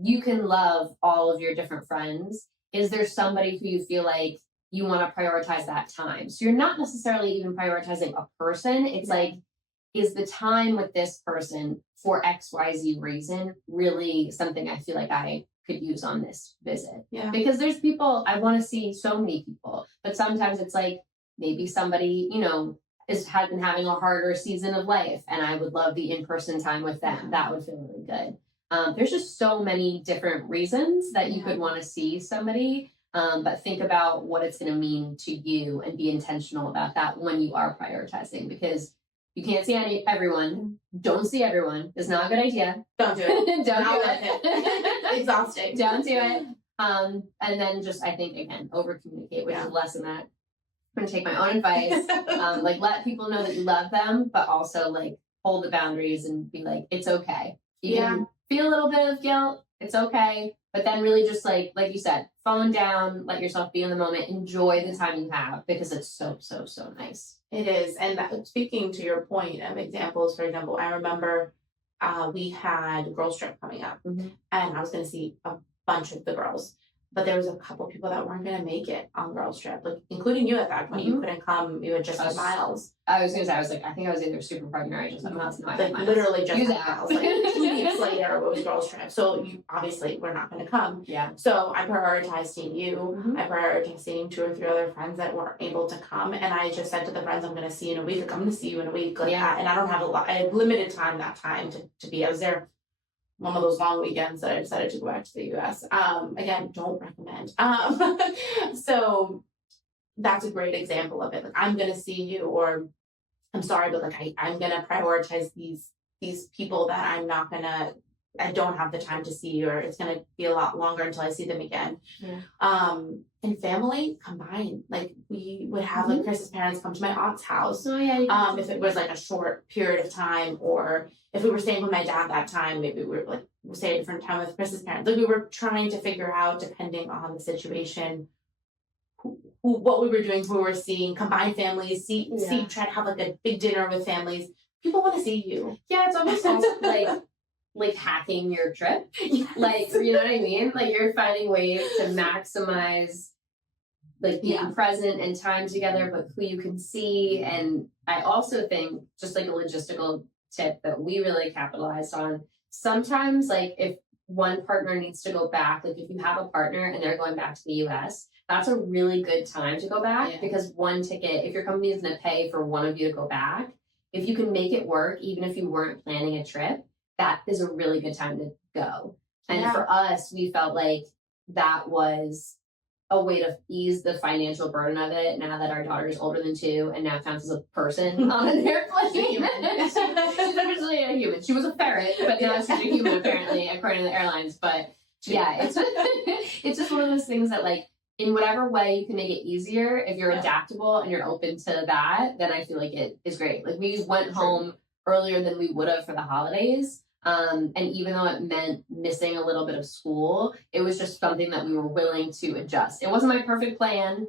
you can love all of your different friends. Is there somebody who you feel like you want to prioritize that time? So you're not necessarily even prioritizing a person. It's like, is the time with this person for XYZ reason really something I feel like I could use on this visit? Yeah. Because there's people, I want to see so many people, but sometimes it's like maybe somebody, you know, has been having a harder season of life and I would love the in-person time with them. That would feel really good. There's just so many different reasons that you could want to see somebody. But think about what it's going to mean to you and be intentional about that when you are prioritizing, because you can't see everyone. Don't see everyone. It's not a good idea. Don't do it. Don't Not do worth it. Exhausting. Don't do it. And then just, I think, again, over communicate, which is a lesson that I'm going to take my own advice. Like, let people know that you love them, but also like hold the boundaries and be like, it's okay. You can feel a little bit of guilt. It's okay. But then really just like you said, phone down, let yourself be in the moment, enjoy the time you have, because it's so, so, so nice. It is. And speaking to your point of examples, for example, I remember we had a girls trip coming up, and I was going to see a bunch of the girls, but there was a couple people that weren't going to make it on girls trip, like including you at that point. You couldn't come. You had just had Miles. I was going to say, I think I was either super pregnant or I just had Miles. No, I had Miles. Literally just had Miles. Like 2 weeks later, it was girls trip. So you obviously were not going to come. Yeah. So I prioritized seeing you. I prioritized seeing 2 or 3 other friends that weren't able to come. And I just said to the friends, I'm going to see you in a week. Like, I'm going to see you in a week. Like that. And I don't have I had limited time that time to be. I was there one of those long weekends that I decided to go back to the US. Again, don't recommend. So that's a great example of it. Like, I'm going to see you, or I'm sorry, but like I'm going to prioritize these people that I don't have the time to see, or it's going to be a lot longer until I see them again. And family combined, like we would have like Chris's parents come to my aunt's house. If it was like a short period of time, or if we were staying with my dad that time, maybe we were like we'll stay a different time with Chris's parents. Like, we were trying to figure out, depending on the situation, what we were doing, who we were seeing, combine families, try to have like a big dinner with families. People want to see you. Yeah, it's almost like hacking your trip. Like, you know what I mean? Like, you're finding ways to maximize like being present and time together, but who you can see. And I also think, just like a logistical tip that we really capitalized on, sometimes like if one partner needs to go back, like if you have a partner and they're going back to the US, that's a really good time to go back, because one ticket, if your company is going to pay for one of you to go back, if you can make it work, even if you weren't planning a trip, that is a really good time to go. And for us, we felt like that was a way to ease the financial burden of it, now that our daughter is older than 2 and now counts as a person on an airplane. She's officially a human. She was a ferret, but now she's a human, apparently, according to the airlines. But Yeah, it's just one of those things that like in whatever way you can make it easier, if you're adaptable and you're open to that, then I feel like it is great. Like we went home earlier than we would have for the holidays. And even though it meant missing a little bit of school, it was just something that we were willing to adjust. It wasn't my perfect plan.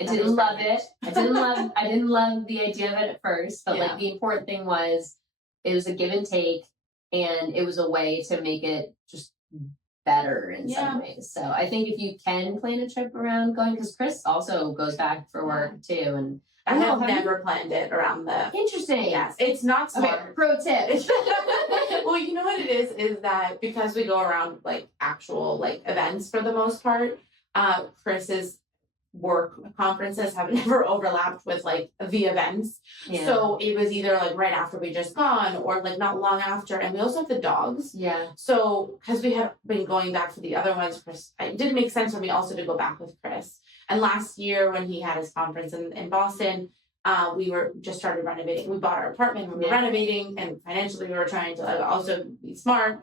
I didn't love it. I didn't love the idea of it at first, but like the important thing was it was a give and take, and it was a way to make it just better in some ways. So I think if you can plan a trip around going, because Chris also goes back for work too, and I have never planned it around the. Interesting. Yes, it's not smart. Okay, pro tip. Well, you know what it is that because we go around like actual like events for the most part, Chris's work conferences have never overlapped with like the events. Yeah. So it was either like right after we just gone or like not long after. And we also have the dogs. Yeah. So because we had been going back for the other ones, Chris, it didn't make sense for me also to go back with Chris. And last year when he had his conference in Boston, we were just started renovating. We bought our apartment, we were renovating, and financially we were trying to also be smart.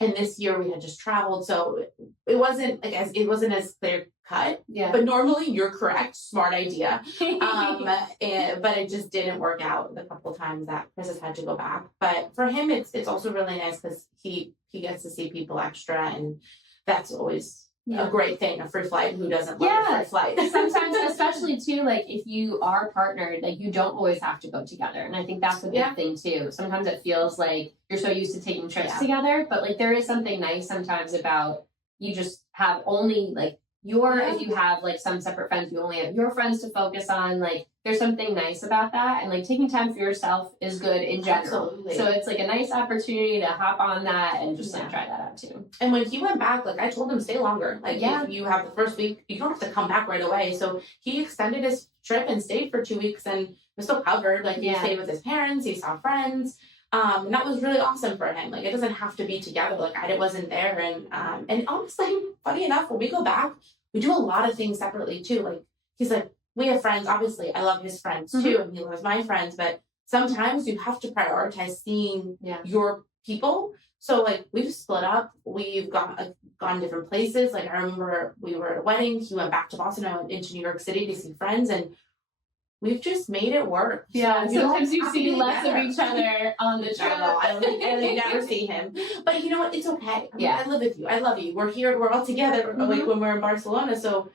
And this year we had just traveled, so it wasn't as clear cut. Yeah. But normally you're correct, smart idea. But it just didn't work out the couple times that Chris has had to go back. But for him, it's also really nice because he gets to see people extra, and that's always a great thing. A free flight. Who doesn't love a free flight? Sometimes, especially too, like if you are partnered, like you don't always have to go together, and I think that's a big thing too. Sometimes it feels like you're so used to taking trips together, but like there is something nice sometimes about you just have only like if you have like some separate friends, you only have your friends to focus on. Like there's something nice about that, and like taking time for yourself is good in general. Absolutely. So it's like a nice opportunity to hop on that and just like try that out too. And when he went back, like I told him stay longer. Like if you have the first week, you don't have to come back right away. So he extended his trip and stayed for 2 weeks and was still covered. Like he stayed with his parents, he saw friends. And that was really awesome for him. Like it doesn't have to be together. Like I wasn't there. And honestly, funny enough, when we go back, we do a lot of things separately too. Like he's like, we have friends. Obviously, I love his friends too, and he loves my friends. But sometimes you have to prioritize seeing your people. So like we've split up. We've gone different places. Like I remember we were at a wedding. He went back to Boston. I went into New York City to see friends, and we've just made it work. Yeah, so sometimes you see less of each other on the trip. I never see him. But you know what? It's okay. I mean, I live with you. I love you. We're here. We're all together. Like when we're in Barcelona. So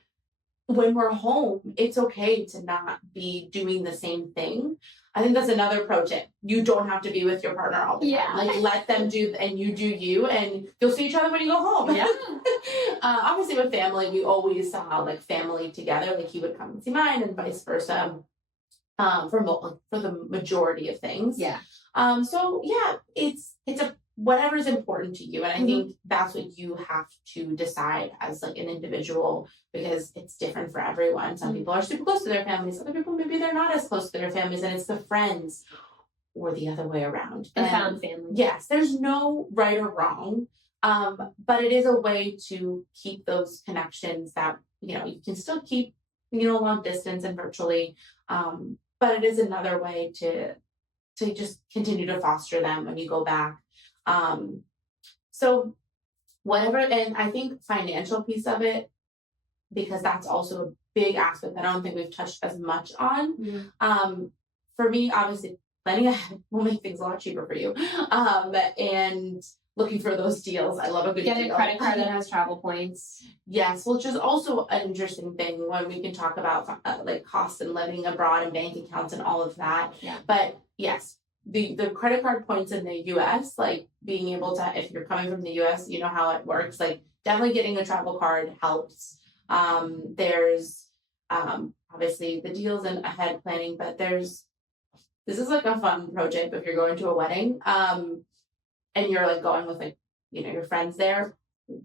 when we're home, it's okay to not be doing the same thing. I think that's another pro tip. You don't have to be with your partner all the time. Like let them do, and you do you, and you'll see each other when you go home. Yeah. Obviously with family, we always saw like family together. Like he would come and see mine, and vice versa. For the majority of things. Yeah. So yeah, it's a whatever's important to you, and I think that's what you have to decide as like an individual, because it's different for everyone. Some people are super close to their families, other people maybe they're not as close to their families, and it's the friends or the other way around. The found family. Yes, there's no right or wrong, but it is a way to keep those connections that you can still keep long distance and virtually. But it is another way to just continue to foster them when you go back. So whatever, and I think financial piece of it, because that's also a big aspect that I don't think we've touched as much on. For me, obviously, planning ahead will make things a lot cheaper for you. And looking for those deals. I love a good deal. Get a credit card that has travel points. Yes, which is also an interesting thing when we can talk about like costs and living abroad and bank accounts and all of that. Yeah. But yes, the credit card points in the US, like being able to, if you're coming from the US, you know how it works. Like definitely getting a travel card helps. There's obviously the deals and ahead planning, but this is like a fun project if you're going to a wedding. And you're like going with like, your friends there.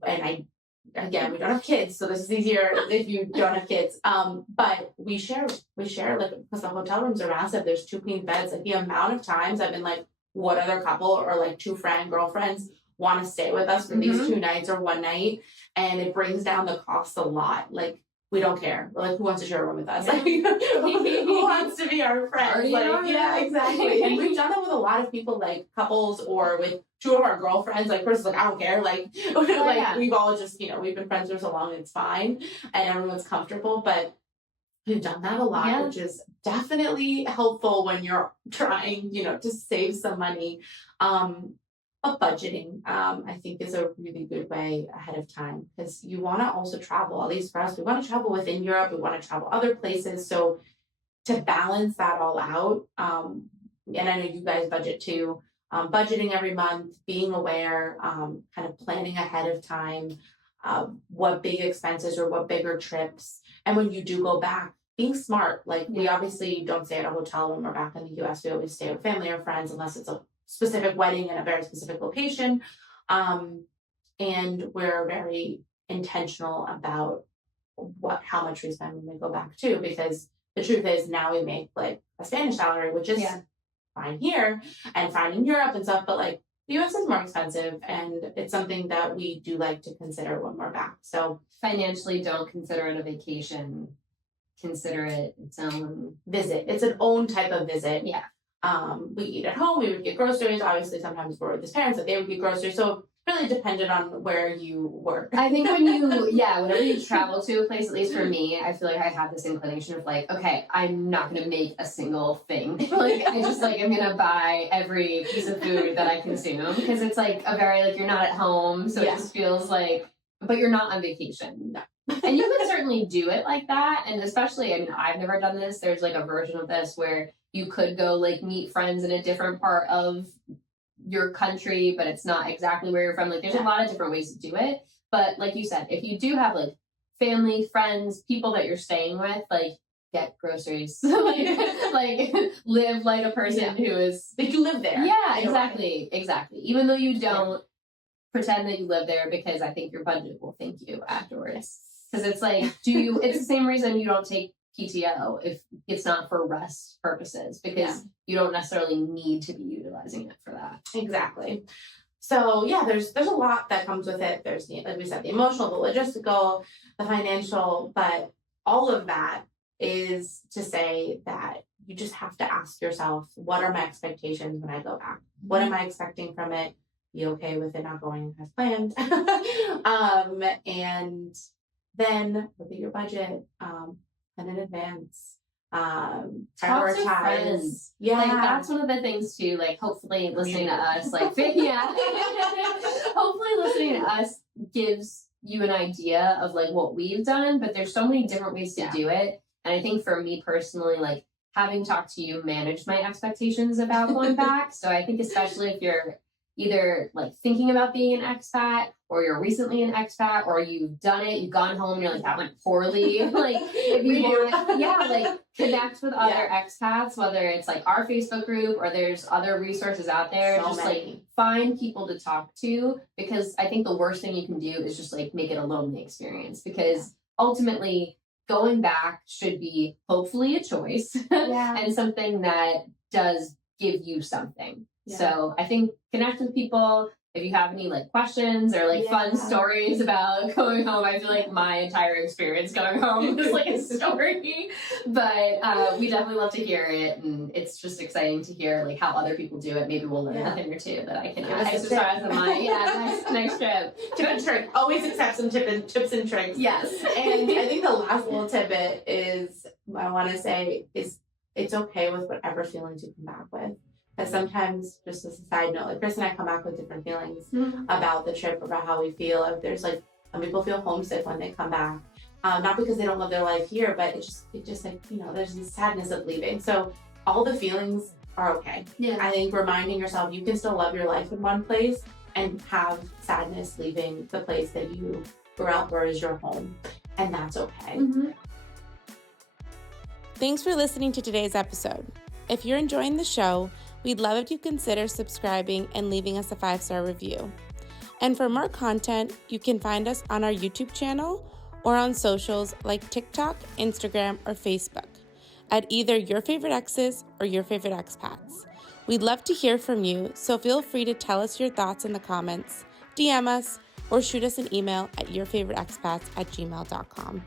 And we don't have kids, so this is easier if you don't have kids. But we share like, because the hotel rooms are massive. There's 2 queen beds. Like the amount of times I've been like, what other couple or like 2 girlfriends want to stay with us for these 2 nights or 1 night? And it brings down the cost a lot. Like we don't care. We're like, who wants to share a room with us? Like, who wants to be our friends? Like, yeah, exactly. And we've done that with a lot of people, like couples or with two of our girlfriends. Like, Chris is like, I don't care. Like, we've all just, we've been friends for so long, it's fine. And everyone's comfortable. But we've done that a lot, which is definitely helpful when you're trying, to save some money. But budgeting, I think, is a really good way ahead of time, because you want to also travel. At least for us, we want to travel within Europe. We want to travel other places. So to balance that all out, and I know you guys budget too, budgeting every month, being aware, kind of planning ahead of time, what big expenses or what bigger trips. And when you do go back, being smart. Like, we obviously don't stay at a hotel when we're back in the US. We always stay with family or friends, unless it's a specific wedding in a very specific location. And we're very intentional about how much we spend when we go back too, because the truth is, now we make like a Spanish salary, which is fine here and fine in Europe and stuff, but like the US is more expensive, and it's something that we do like to consider when we're back. So financially, don't consider it a vacation. Consider it its own visit. It's an own type of visit. Yeah. We eat at home, we would get groceries. Obviously, sometimes we're with his parents, that they would get groceries. So really depended on where you work. I think whenever you travel to a place, at least for me, I feel like I have this inclination of like, okay, I'm not going to make a single thing. Like, I just like, I'm going to buy every piece of food that I consume, because it's like a very, like, you're not at home. So it just feels like, but you're not on vacation. No. And you can certainly do it like that. And especially, I mean, I've never done this. There's like a version of this where you could go like meet friends in a different part of your country, but it's not exactly where you're from. Like, there's a lot of different ways to do it. But like you said, if you do have like family, friends, people that you're staying with, like, get groceries, like live like a person who is like, you live there. Yeah, exactly. Even though you don't pretend that you live there, because I think your budget will thank you afterwards. Because it's like, it's the same reason you don't take PTO if it's not for rest purposes, because you don't necessarily need to be utilizing it for that. Exactly. So there's a lot that comes with it. There's, like we said, the emotional, the logistical, the financial, but all of that is to say that you just have to ask yourself, what are my expectations when I go back? What am I expecting from it? Be okay with it not going as planned. And then look at your budget, and in advance, prioritize. Yeah, like, that's one of the things too. Like, hopefully listening to us, like, hopefully listening to us gives you an idea of like what we've done. But there's so many different ways to do it, and I think for me personally, like, having talked to you managed my expectations about going back. So I think especially if you're either like thinking about being an expat, or you're recently an expat, or you've done it, you've gone home and you're like, that went poorly. Like, if you want, like, connect with other expats, whether it's like our Facebook group or there's other resources out there, like find people to talk to, because I think the worst thing you can do is just like make it a lonely experience, because ultimately going back should be hopefully a choice and something that does give you something. So I think connect with people. If you have any like questions or like fun stories about going home, I feel like my entire experience going home is like a story, but we definitely love to hear it, and it's just exciting to hear like how other people do it. Maybe we'll learn a thing or two that I can exercise on my next trip. Tip and trick. Always accept some tips and tricks. Yes. And I think the last little tidbit is, I want to say, is it's okay with whatever feelings you come back with. Because sometimes, just as a side note, like Chris and I come back with different feelings about the trip, about how we feel. If there's like, some people feel homesick when they come back, not because they don't love their life here, but it just like, there's this sadness of leaving. So all the feelings are okay. Yeah. I think reminding yourself you can still love your life in one place and have sadness leaving the place that you grew up or is your home, and that's okay. Thanks for listening to today's episode. If you're enjoying the show, we'd love if you consider subscribing and leaving us a 5-star review. And for more content, you can find us on our YouTube channel or on socials like TikTok, Instagram, or Facebook at either Your Favorite Exes or Your Favorite Expats. We'd love to hear from you, so feel free to tell us your thoughts in the comments, DM us, or shoot us an email at yourfavoriteexpats@gmail.com.